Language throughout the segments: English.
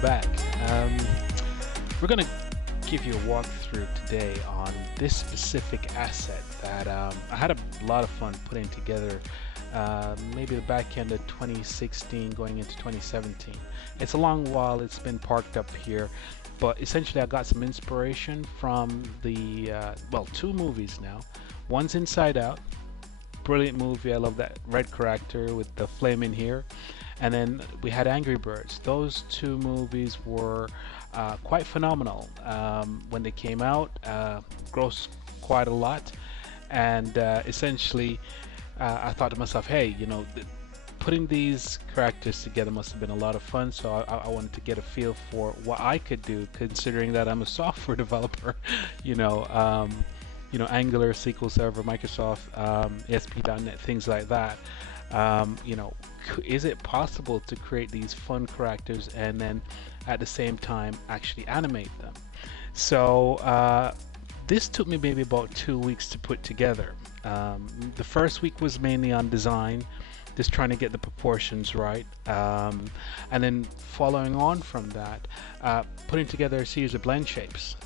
back. We're going to give you a walkthrough today on this specific asset that I had a lot of fun putting together, maybe the back end of 2016 going into 2017. It's a long while it's been parked up here, but essentially I got some inspiration from the, well, two movies now. One's Inside Out, brilliant movie. I love that red character with the flame in here. And then we had Angry Birds. Those two movies were quite phenomenal when they came out, grossed quite a lot, and essentially I thought to myself, hey, you know, putting these characters together must have been a lot of fun, so I wanted to get a feel for what I could do, considering that I'm a software developer. you know, Angular, SQL Server, Microsoft, ASP.NET, things like that. You know, is it possible to create these fun characters and then at the same time actually animate them? So this took me maybe about 2 weeks to put together. The first week was mainly on design, just trying to get the proportions right, and then following on from that, putting together a series of blend shapes,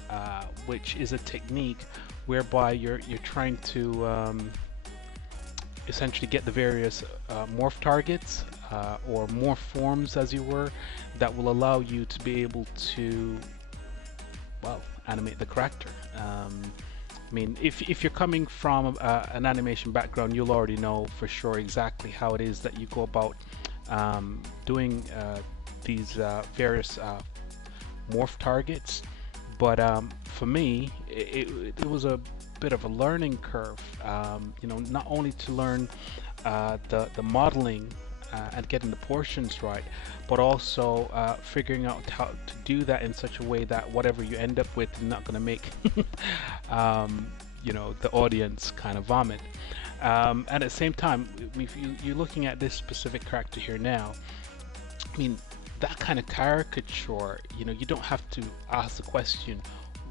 which is a technique whereby you're trying to essentially get the various morph targets or morph forms, as you were, that will allow you to be able to, well, animate the character. I mean, if you're coming from an animation background, you'll already know for sure exactly how it is that you go about doing these various morph targets. But for me, it was a bit of a learning curve, you know, not only to learn the modeling and getting the portions right, but also figuring out how to do that in such a way that whatever you end up with is not going to make you know, the audience kind of vomit. And at the same time, if you're looking at this specific character here now, I mean, that kind of caricature, you know, you don't have to ask the question,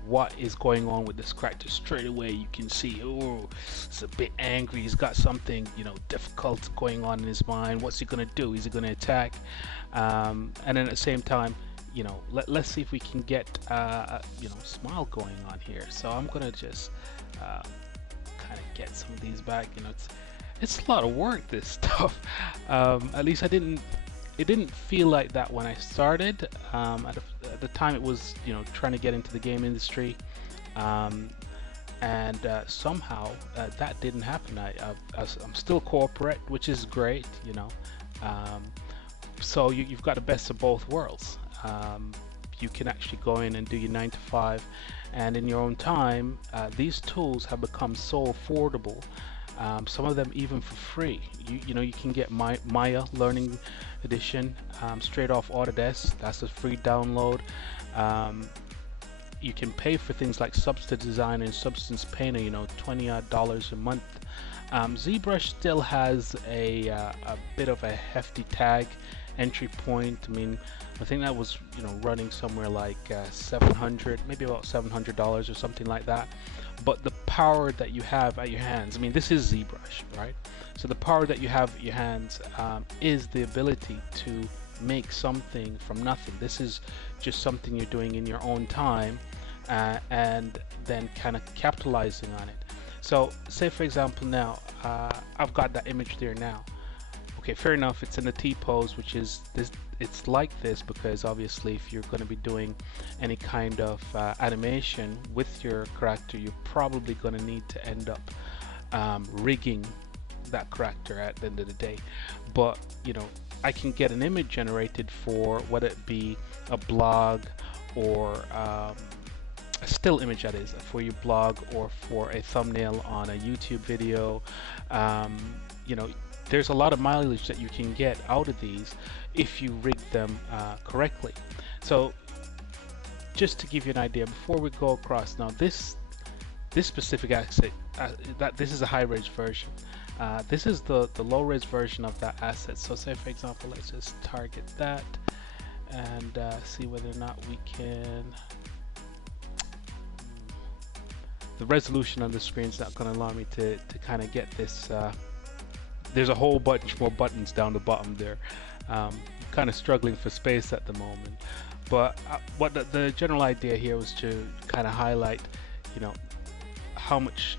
what is going on with this character? Straight away you can see, oh, it's a bit angry, he's got something, you know, difficult going on in his mind. What's he gonna do? Is he gonna attack? And then at the same time, you know, let's see if we can get you know, smile going on here. So I'm gonna just kind of get some of these back. You know, it's a lot of work, this stuff. At least it didn't feel like that when I started. At the time, it was, you know, trying to get into the game industry, and somehow that didn't happen. I'm still corporate, which is great, you know. So you've got the best of both worlds. You can actually go in and do your 9 to 5, and in your own time. These tools have become so affordable. Some of them even for free. You know, you can get Maya Learning Edition straight off Autodesk. That's a free download. You can pay for things like Substance Designer and Substance Painter, you know, $20 a month. ZBrush still has a bit of a hefty tag entry point. I mean, I think that was, you know, running somewhere like 700, maybe about $700 or something like that. But the power that you have at your hands, I mean, this is ZBrush, right? So the power that you have at your hands is the ability to make something from nothing. This is just something you're doing in your own time, and then kind of capitalizing on it. So say, for example, now I've got that image there now. Okay, fair enough, it's in the T-pose, which is this. It's like this because obviously if you're going to be doing any kind of animation with your character, you're probably going to need to end up rigging that character at the end of the day. But, you know, I can get an image generated for whether it be a blog or a still image, that is, for your blog, or for a thumbnail on a YouTube video. You know, there's a lot of mileage that you can get out of these if you rig them correctly. So just to give you an idea, before we go across now, this specific asset, this is a high-res version. This is the low-res version of that asset. So say, for example, let's just target that and see whether or not we can. The resolution on the screen is not going to allow me to kind of get this. There's a whole bunch more buttons down the bottom there. Kind of struggling for space at the moment, But what the general idea here was to kind of highlight, you know, how much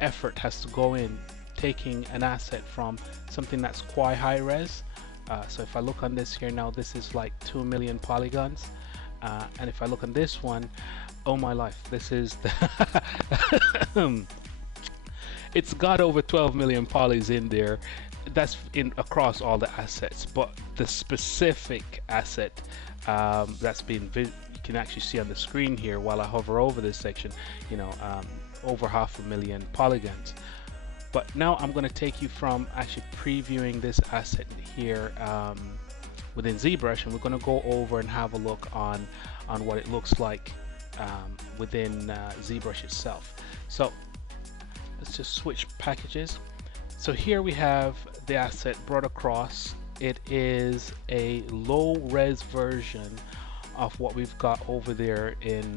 effort has to go in taking an asset from something that's quite high res. So if I look on this here now, this is like 2 million polygons. And if I look on this one, oh my life, this is the it's got over 12 million polys in there. That's in across all the assets, but the specific asset that's been you can actually see on the screen here while I hover over this section, you know, over 500,000 polygons. But now I'm going to take you from actually previewing this asset here within ZBrush, and we're going to go over and have a look on what it looks like within ZBrush itself. So let's just switch packages. So here we have the asset brought across. It is a low res version of what we've got over there in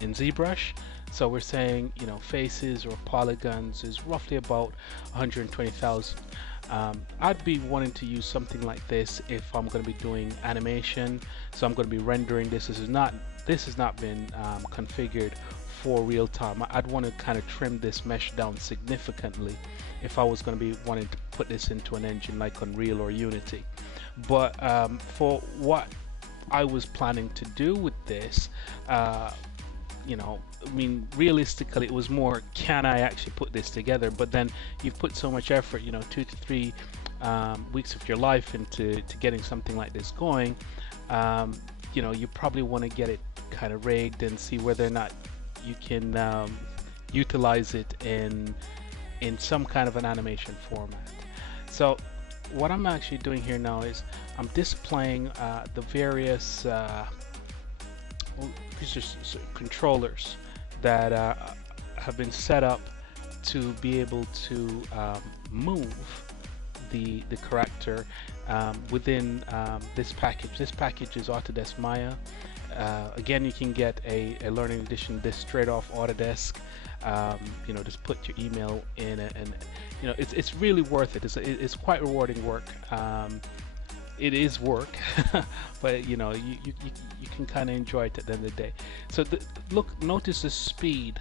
ZBrush. So we're saying, you know, faces or polygons is roughly about 120,000. I'd be wanting to use something like this if I'm going to be doing animation. So I'm going to be rendering this. This has not been configured for real time. I'd want to kind of trim this mesh down significantly if I was going to be wanting to put this into an engine like Unreal or Unity. But for what I was planning to do with this, you know, I mean, realistically, it was more, can I actually put this together? But then you've put so much effort, you know, 2 to 3 weeks of your life into getting something like this going. You know, you probably want to get it kind of rigged and see whether or not you can utilize it in some kind of an animation format. So what I'm actually doing here now is I'm displaying the various these are controllers that have been set up to be able to move the character within this package. This package is Autodesk Maya. Again, you can get a learning edition this straight off Autodesk. You know, just put your email in it, and you know, it's really worth it. It's quite rewarding work. It is work, but you know, you can kind of enjoy it at the end of the day. So notice the speed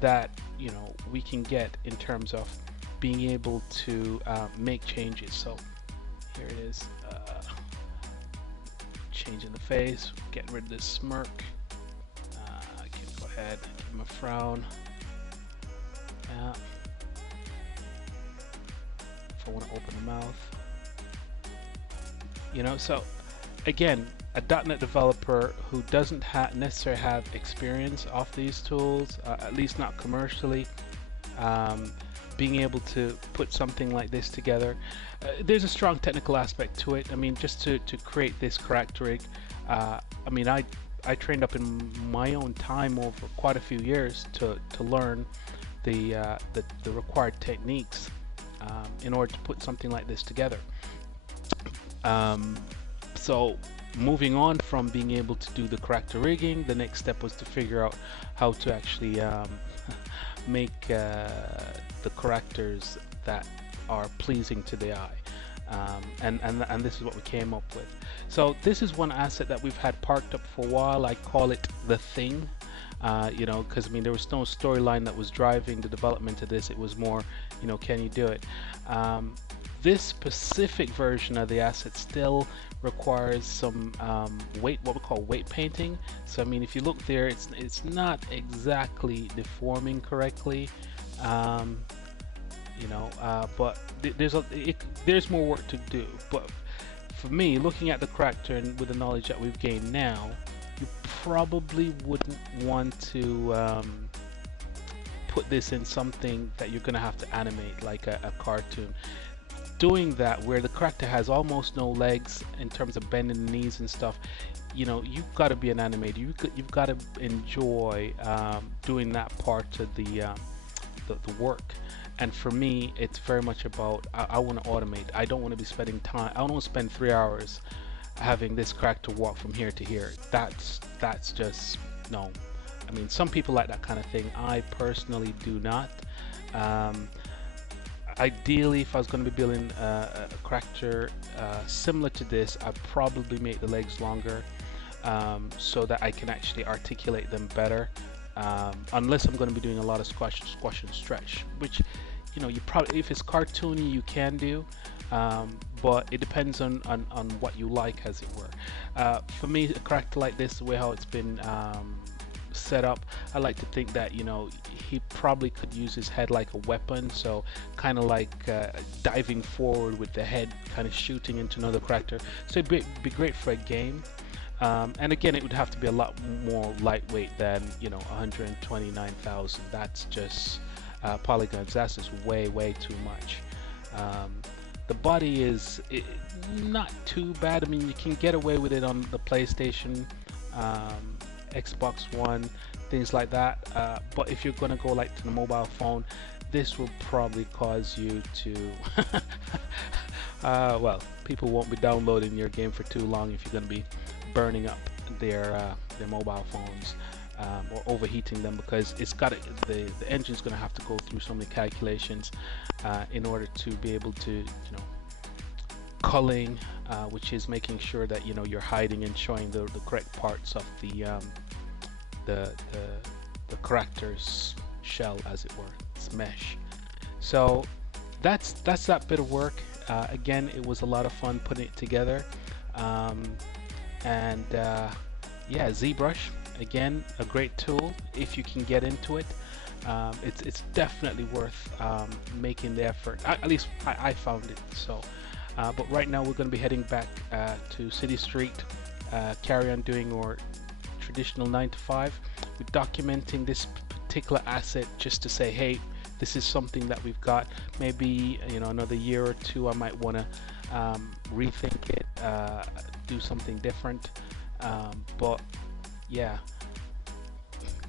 that, you know, we can get in terms of being able to make changes. So here it is, changing the face, getting rid of this smirk. I can go ahead, give him a frown. Yeah. If I want to open the mouth. You know, so again, a .NET developer who doesn't necessarily have experience of these tools, at least not commercially, being able to put something like this together, there's a strong technical aspect to it. I mean, just to create this character rig, I mean, I trained up in my own time over quite a few years to learn the required techniques in order to put something like this together. So moving on from being able to do the character rigging, the next step was to figure out how to actually make the characters that are pleasing to the eye, and this is what we came up with. So this is one asset that we've had parked up for a while. I call it the thing, you know, because I mean, there was no storyline that was driving the development of this. It was more, you know, can you do it? This specific version of the asset still requires some what we call weight painting. So I mean, if you look there, it's not exactly deforming correctly, you know, but there's more work to do. But for me, looking at the character and with the knowledge that we've gained now, you probably wouldn't want to put this in something that you're gonna have to animate like a cartoon. Doing that where the character has almost no legs in terms of bending the knees and stuff, you know, you've got to be an animator. You've got to enjoy doing that part of the work. And for me, it's very much about I want to automate. I don't want to be spending time. I don't want to spend 3 hours having this character walk from here to here. That's just no. I mean, some people like that kind of thing. I personally do not. Ideally, if I was going to be building a character similar to this, I'd probably make the legs longer. so that I can actually articulate them better. Unless I'm going to be doing a lot of squash and stretch, which, you know, you probably, if it's cartoony, you can do, but it depends on what you like, as it were. For me, a character like this, the way how it's been set up, I like to think that, you know, he probably could use his head like a weapon, so kind of like diving forward with the head, kind of shooting into another character. So it'd be great for a game. And again, it would have to be a lot more lightweight than, you know, 129,000. That's just polygons. That's just way too much. The body is not too bad. I mean, you can get away with it on the PlayStation, Xbox One, things like that. But if you're going to go like to the mobile phone, this will probably cause you to well, people won't be downloading your game for too long if you're going to be burning up their mobile phones, or overheating them, because it's got the engine's going to have to go through so many calculations in order to be able to, you know, culling, which is making sure that, you know, you're hiding and showing the correct parts of the character's shell, as it were, its mesh. So that's that bit of work. Again, it was a lot of fun putting it together. Yeah, ZBrush, again, a great tool if you can get into it. It's definitely worth making the effort. At least I found it so. But right now we're going to be heading back to City Street, carry on doing our traditional 9 to 5. We're documenting this particular asset just to say, hey, this is something that we've got. Maybe, you know, another year or two I might want to rethink it, do something different. But yeah,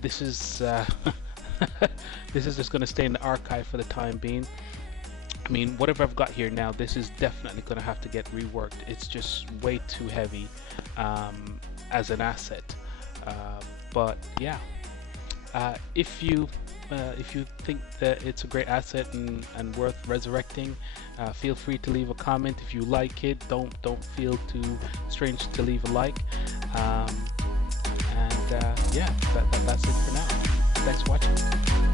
this is this is just going to stay in the archive for the time being. I mean, whatever I've got here now, this is definitely going to have to get reworked. It's just way too heavy as an asset. But yeah, if you think that it's a great asset and worth resurrecting, feel free to leave a comment. If you like it, don't feel too strange to leave a like. Yeah, that's it for now. Thanks for watching.